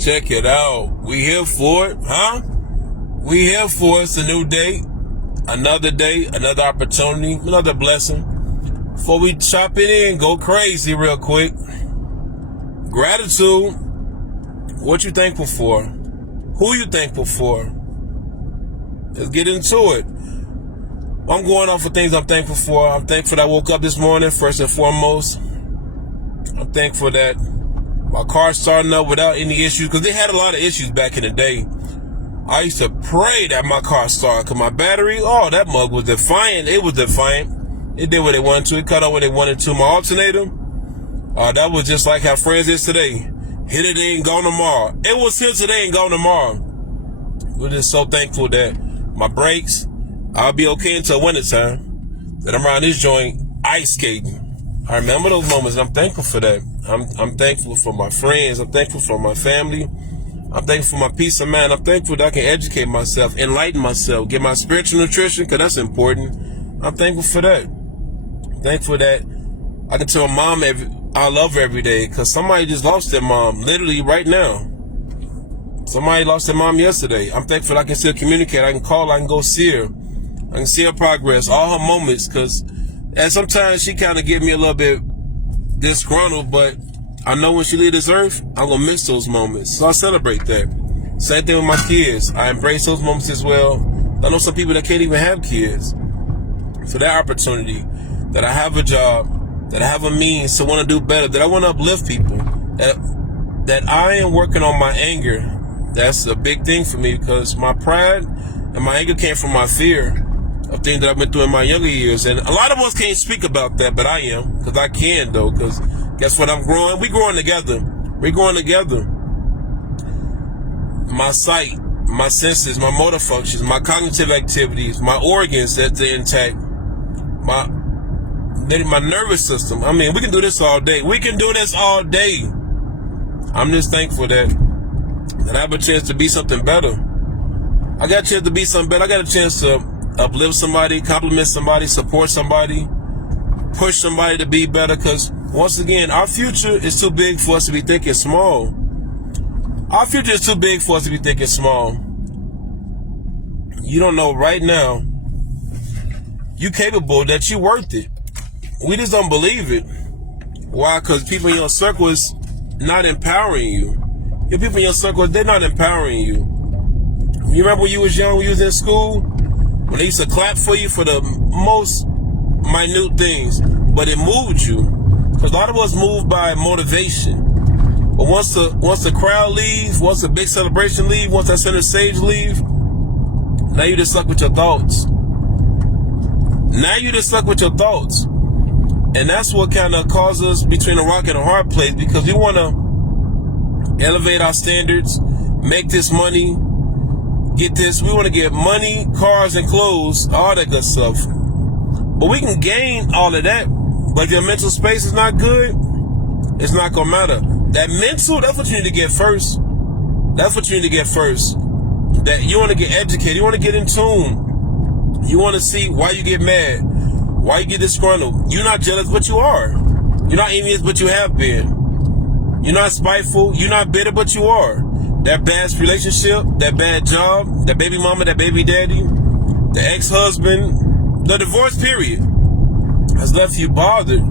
Check it out. We here for it, huh? We here for it. It's a new day, another opportunity, another blessing. Before we chop it in, go crazy real quick. Gratitude. What you thankful for? Who you thankful for? Let's get into it. I'm going off of things I'm thankful for. I'm thankful that I woke up this morning, first and foremost. I'm thankful that my car's starting up without any issues, because they had a lot of issues back in the day. I used to pray that my car started, because my battery, that mug was defiant. It was defiant. It did what it wanted to. It cut out what it wanted to. My alternator, that was just like how friends is today. Hit it today and gone tomorrow. It was here today and gone tomorrow. We're just so thankful that my brakes, I'll be okay until wintertime. That I'm around this joint ice skating. I remember those moments, and I'm thankful for that. I'm thankful for my friends. I'm thankful for my family. I'm thankful for my peace of mind. I'm thankful that I can educate myself, enlighten myself, get my spiritual nutrition, because that's important. I'm thankful for that. I'm thankful that I can tell my mom I love her every day, because somebody just lost their mom, literally right now. Somebody lost their mom yesterday. I'm thankful that I can still communicate. I can call her, I can go see her. I can see her progress, all her moments, because sometimes she kind of get me a little bit disgruntled, but I know when she leave this earth, I'm going to miss those moments. So I celebrate that. Same thing with my kids. I embrace those moments as well. I know some people that can't even have kids. So that opportunity, that I have a job, that I have a means to want to do better, that I want to uplift people, that I am working on my anger. That's a big thing for me, because my pride and my anger came from my fear of things that I've been through in my younger years. And a lot of us can't speak about that, but I am, because I can, though, because guess what? I'm growing. We're growing together. We're growing together. My sight, my senses, my motor functions, my cognitive activities, my organs that they're intact, my nervous system. I mean, we can do this all day. We can do this all day. I'm just thankful that I have a chance to be something better. I got a chance to be something better. I got a chance to uplift somebody, compliment somebody, support somebody, push somebody to be better, because once again, our future is too big for us to be thinking small. Our future is too big for us to be thinking small. You don't know right now you capable, that you worth it. We just don't believe it. Why? Because people in your circle is not empowering you. Your people in your circle, they're not empowering you. You remember when you was young, when you was in school, when they used to clap for you for the most minute things, but it moved you. Because a lot of us move by motivation. But once the crowd leaves, once the big celebration leaves, once that center stage leaves, now you just stuck with your thoughts. Now you just stuck with your thoughts. And that's what kind of causes us between a rock and a hard place, because we want to elevate our standards, make this money, get this. We want to get money, cars, and clothes, all that good stuff. But we can gain all of that. But if your mental space is not good, it's not going to matter. That mental, that's what you need to get first. That's what you need to get first. That you want to get educated. You want to get in tune. You want to see why you get mad, why you get disgruntled. You're not jealous, but you are. You're not envious, but you have been. You're not spiteful. You're not bitter, but you are. That bad relationship, that bad job, that baby mama, that baby daddy, the ex-husband, the divorce period has left you bothered.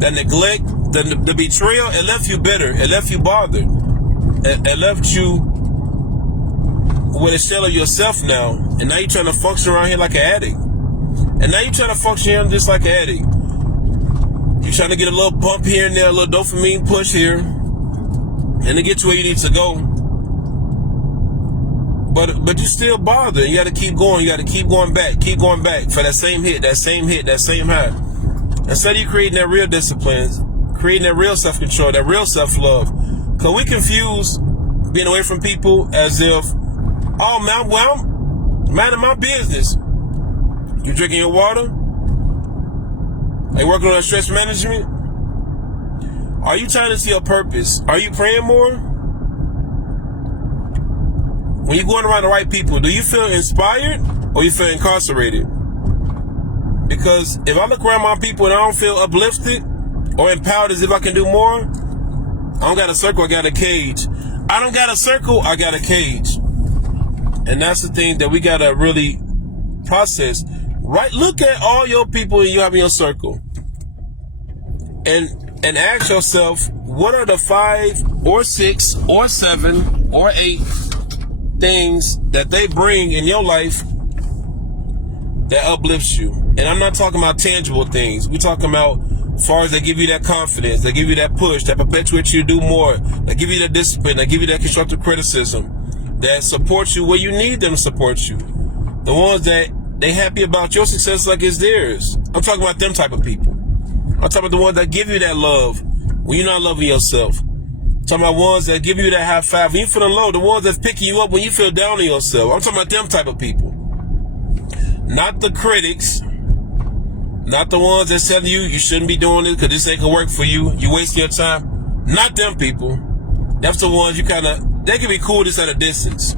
That neglect, the betrayal, it left you bitter. It left you bothered. It left you with a shell of yourself now. And now you're trying to function around here like an addict. And now you're trying to function here just like an addict. You're trying to get a little bump here and there, a little dopamine push here, and to get to where you need to go. But you still bother. You got to keep going. You got to keep going back for that same hit, that same high. Instead of you creating that real discipline, creating that real self-control, that real self-love. Because we confuse being away from people as if, oh man, well, I'm minding my business. You drinking your water? Are you working on stress management? Are you trying to see a purpose? Are you praying more? When you're going around the right people, do you feel inspired or you feel incarcerated? Because if I look around my people and I don't feel uplifted or empowered as if I can do more, I don't got a circle, I got a cage. I don't got a circle, I got a cage. And that's the thing that we gotta really process. Right? Look at all your people you have in your circle. And ask yourself, what are the 5 or 6 or 7 or 8 things that they bring in your life that uplifts you? And I'm not talking about tangible things. We're talking about as far as they give you that confidence, they give you that push, that perpetuates you to do more, they give you that discipline, they give you that constructive criticism, that supports you where you need them to support you. The ones that they happy about your success like it's theirs. I'm talking about them type of people. I'm talking about the ones that give you that love when you're not loving yourself. I'm talking about ones that give you that high five when you feeling low. The ones that's picking you up when you feel down on yourself. I'm talking about them type of people. Not the critics. Not the ones that's telling you you shouldn't be doing this because this ain't gonna work for you. You wasting your time. Not them people. That's the ones you they can be cool just at a distance.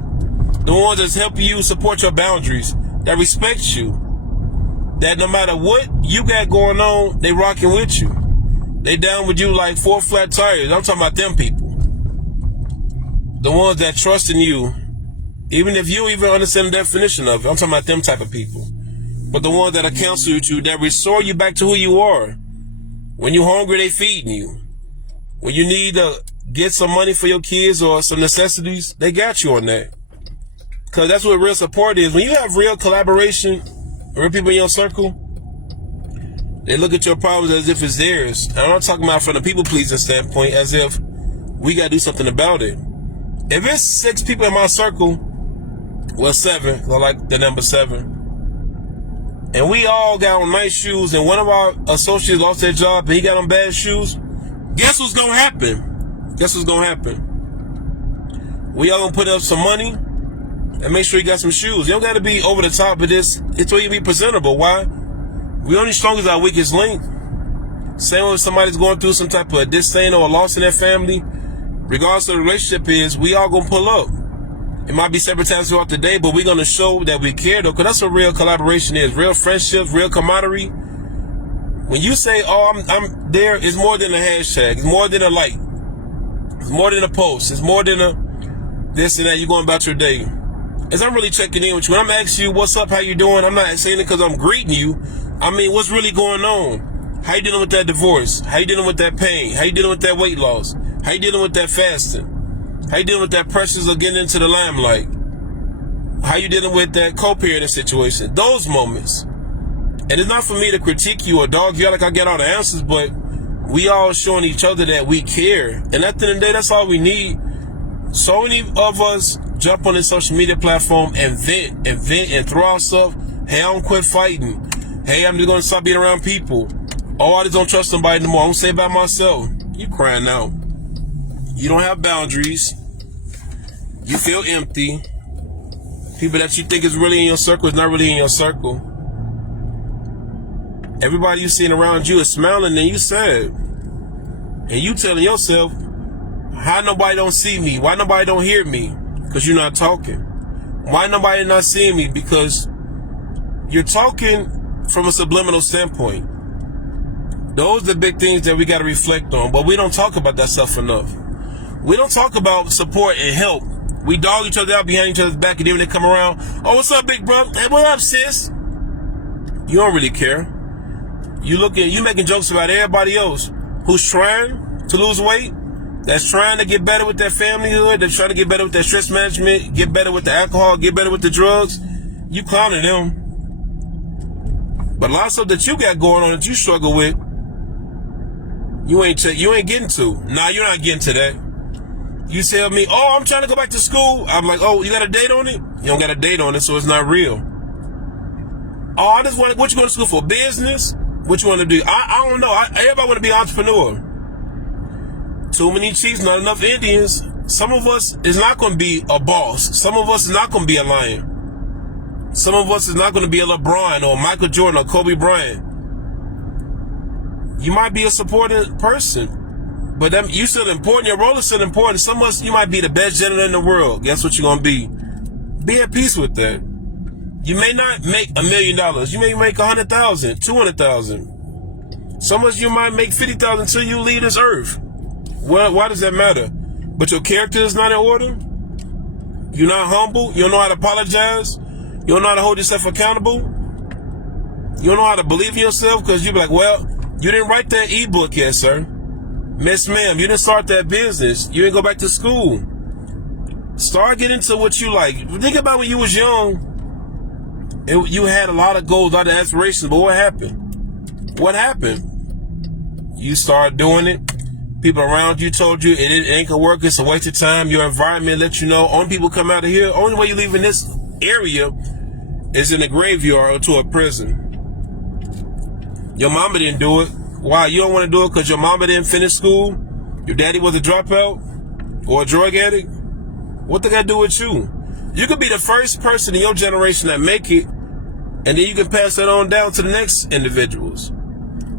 The ones that's helping you support your boundaries, that respect you, that no matter what you got going on, they rocking with you. They down with you like 4 flat tires. I'm talking about them people. The ones that trust in you, even if you don't even understand the definition of it. I'm talking about them type of people. But the ones that'll counsel you to, that restore you back to who you are. When you're hungry, they feeding you. When you need to get some money for your kids or some necessities, they got you on that. Because that's what real support is. When you have real collaboration, real people in your circle, they look at your problems as if it's theirs. And I'm not talking about from the people-pleasing standpoint, as if we got to do something about it. If it's 6 people in my circle, well, 7, I like the number 7, and we all got on nice shoes, and one of our associates lost their job and he got on bad shoes, guess what's going to happen? Guess what's going to happen? We all going to put up some money and make sure you got some shoes. You don't got to be over the top of this. It's where you be presentable. Why? We only strong as our weakest link. Same when somebody's going through some type of disdain or a loss in their family, regardless of the relationship is, we all going to pull up. It might be several times throughout the day, but we're going to show that we care, though, because that's what real collaboration is. Real friendships, real camaraderie. When you say, oh, I'm there, it's more than a hashtag. It's more than a like. It's more than a post. It's more than a this and that. You're going about your day. As I'm really checking in with you, when I'm asking you, what's up, how you doing? I'm not saying it because I'm greeting you. I mean, what's really going on? How you dealing with that divorce? How you dealing with that pain? How you dealing with that weight loss? How you dealing with that fasting? How you dealing with that pressures of getting into the limelight? How you dealing with that co-parenting situation? Those moments. And it's not for me to critique you or dog you out like I get all the answers, but we all showing each other that we care. And at the end of the day, that's all we need. So many of us jump on this social media platform and vent and throw out stuff. Hey, I don't quit fighting. Hey, I'm just going to stop being around people. Oh, I just don't trust somebody anymore. I'm going to say it by myself. You crying out. You don't have boundaries. You feel empty. People that you think is really in your circle is not really in your circle. Everybody you seeing around you is smiling and you sad. And you telling yourself, how nobody don't see me? Why nobody don't hear me? Because you're not talking. Why nobody not seeing me? Because you're talking from a subliminal standpoint. Those are the big things that we got to reflect on. But we don't talk about that stuff enough. We don't talk about support and help. We dog each other out behind each other's back, and then when they come around, oh, what's up, big bro? Hey, what up, sis? You don't really care. You making jokes about everybody else who's trying to lose weight, that's trying to get better with their familyhood, that's trying to get better with their stress management, get better with the alcohol, get better with the drugs. You clowning them. But a lot of stuff that you got going on that you struggle with, you ain't getting to. Nah, you're not getting to that. You tell me, oh, I'm trying to go back to school. I'm like, oh, you got a date on it? You don't got a date on it, so it's not real. Oh, I just want, what you going to school for? Business? What you want to do? I don't know. Everybody want to be an entrepreneur. Too many chiefs, not enough Indians. Some of us is not going to be a boss. Some of us is not going to be a lion. Some of us is not going to be a LeBron or Michael Jordan or Kobe Bryant. You might be a supporting person. But you still important. Your role is still important. Some of us, you might be the best janitor in the world. Guess what you're going to be? Be at peace with that. You may not make $1 million. You may make 100,000, 200,000. Some of us, you might make 50,000 until you leave this earth. Well, why does that matter? but your character is not in order. You're not humble. You don't know how to apologize. You don't know how to hold yourself accountable. You don't know how to believe in yourself because you be like, well, you didn't write that ebook yet, sir. Miss ma'am, you didn't start that business. You didn't go back to school. Start getting into what you like. Think about when you was young. You had a lot of goals, a lot of aspirations, but what happened? What happened? You started doing it. People around you told you it ain't gonna work. It's a waste of time. Your environment let you know. Only people come out of here. Only way you leave in this area is in a graveyard or to a prison. Your mama didn't do it. Why? You don't want to do it because your mama didn't finish school? Your daddy was a dropout? Or a drug addict? What they got to do with you? You could be the first person in your generation that make it, and then you can pass that on down to the next individuals.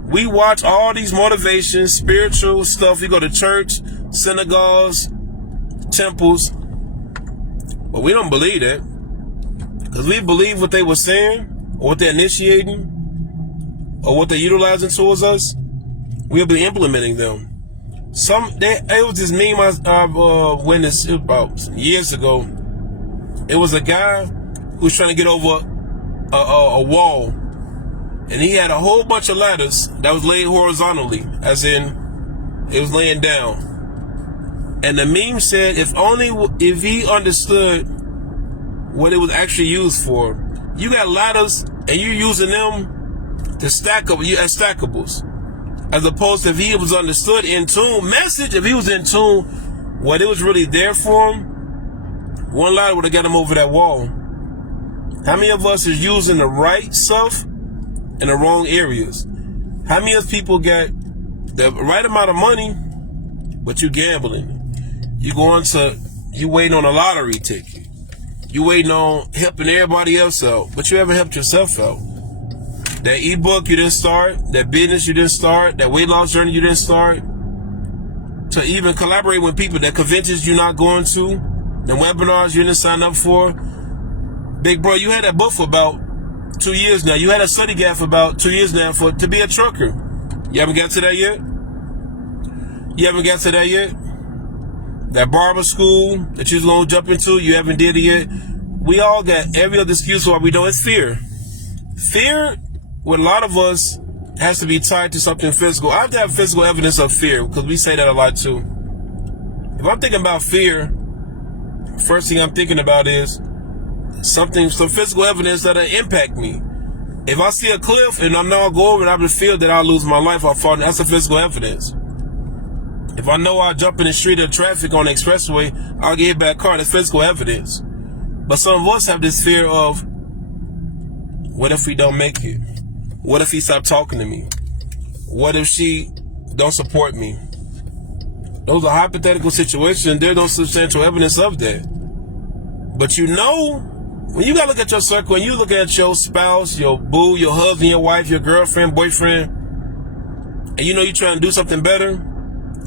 We watch all these motivations, spiritual stuff. We go to church, synagogues, temples, but we don't believe that because we believe what they were saying or what they're initiating or what they're utilizing towards us. We'll be implementing them. It was this meme I've witnessed about years ago. It was a guy who was trying to get over a wall. And he had a whole bunch of ladders that was laid horizontally, as in it was laying down. And the meme said, if he understood what it was actually used for. You got ladders and you're using them to stack up, you as stackables. As opposed to if he was understood in tune, if he was in tune, what it was really there for him, one ladder would have got him over that wall. How many of us is using the right stuff in the wrong areas? How many of people got the right amount of money, but you gambling? You waiting on a lottery ticket. You waiting on helping everybody else out, but you haven't helped yourself out. That ebook you didn't start, that business you didn't start, that weight loss journey you didn't start, to even collaborate with people, that conventions you're not going to, the webinars you didn't sign up for. Big bro, you had that book for about 2 years now. You had a study gap for about 2 years now to be a trucker. You haven't got to that yet? You haven't got to that yet? That barber school that you was going to jump into, you haven't did it yet? We all got every other excuse why we don't. It's fear. Fear, with a lot of us, has to be tied to something physical. I have to have physical evidence of fear because we say that a lot too. If I'm thinking about fear, first thing I'm thinking about is some physical evidence that'll impact me. If I see a cliff and I know I'll go over and I feel that I'll lose my life, I'll fall, that's a physical evidence. If I know I'll jump in the street of traffic on the expressway, I'll get hit by a car, that's physical evidence. But some of us have this fear of, what if we don't make it? What if he stopped talking to me? What if she don't support me? Those are hypothetical situations. There's no substantial evidence of that. But you know, when you gotta look at your circle and you look at your spouse, your boo, your husband, your wife, your girlfriend, boyfriend, and you know you're trying to do something better,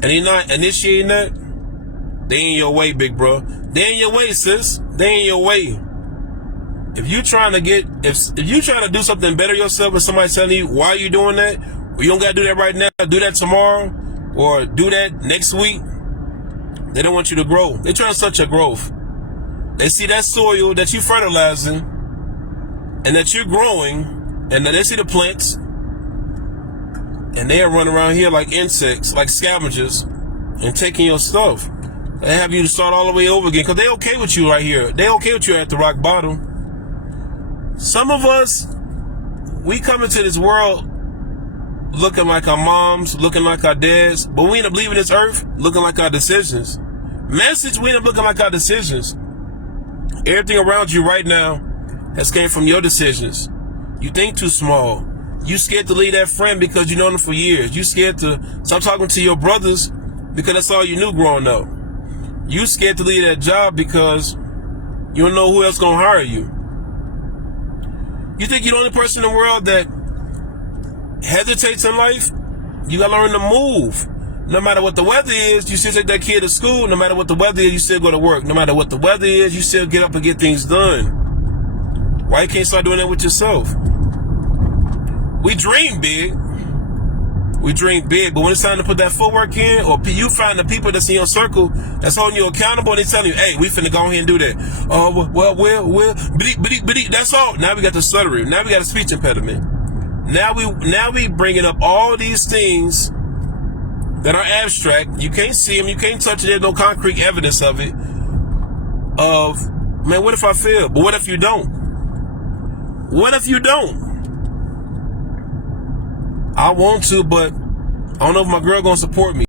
and you're not initiating that, they in your way, big bro. They in your way, sis. They in your way. If you trying to do something better yourself and somebody's telling you why you doing that, or you don't gotta do that right now, do that tomorrow, or do that next week, they don't want you to grow. They're trying to such your growth. They see that soil that you fertilizing and that you're growing, and they see the plants, and they run around here like insects, like scavengers, and taking your stuff. They have you to start all the way over again because they okay with you right here. They okay with you at the rock bottom. Some of us, we come into this world looking like our moms, looking like our dads, but we end up leaving this earth looking like our decisions. Message, we end up looking like our decisions. Everything around you right now has came from your decisions. You think too small. You scared to leave that friend because you know them for years. You scared to stop talking to your brothers because that's all you knew growing up. You scared to leave that job because you don't know who else gonna hire you. You think you're the only person in the world that hesitates in life? You gotta learn to move. No matter what the weather is, you still take that kid to school. No matter what the weather is, you still go to work. No matter what the weather is, you still get up and get things done. Why you can't start doing that with yourself? We dream big. We dream big, but when it's time to put that footwork in, or you find the people that's in your circle that's holding you accountable, and they telling you, hey, we finna go ahead and do that. That's all. Now we got the stuttering. Now we got a speech impediment. Now we bringing up all these things that are abstract. You can't see them. You can't touch it. There's no concrete evidence of it. Man, what if I fail? But what if you don't? What if you don't? I want to, but I don't know if my girl gonna support me.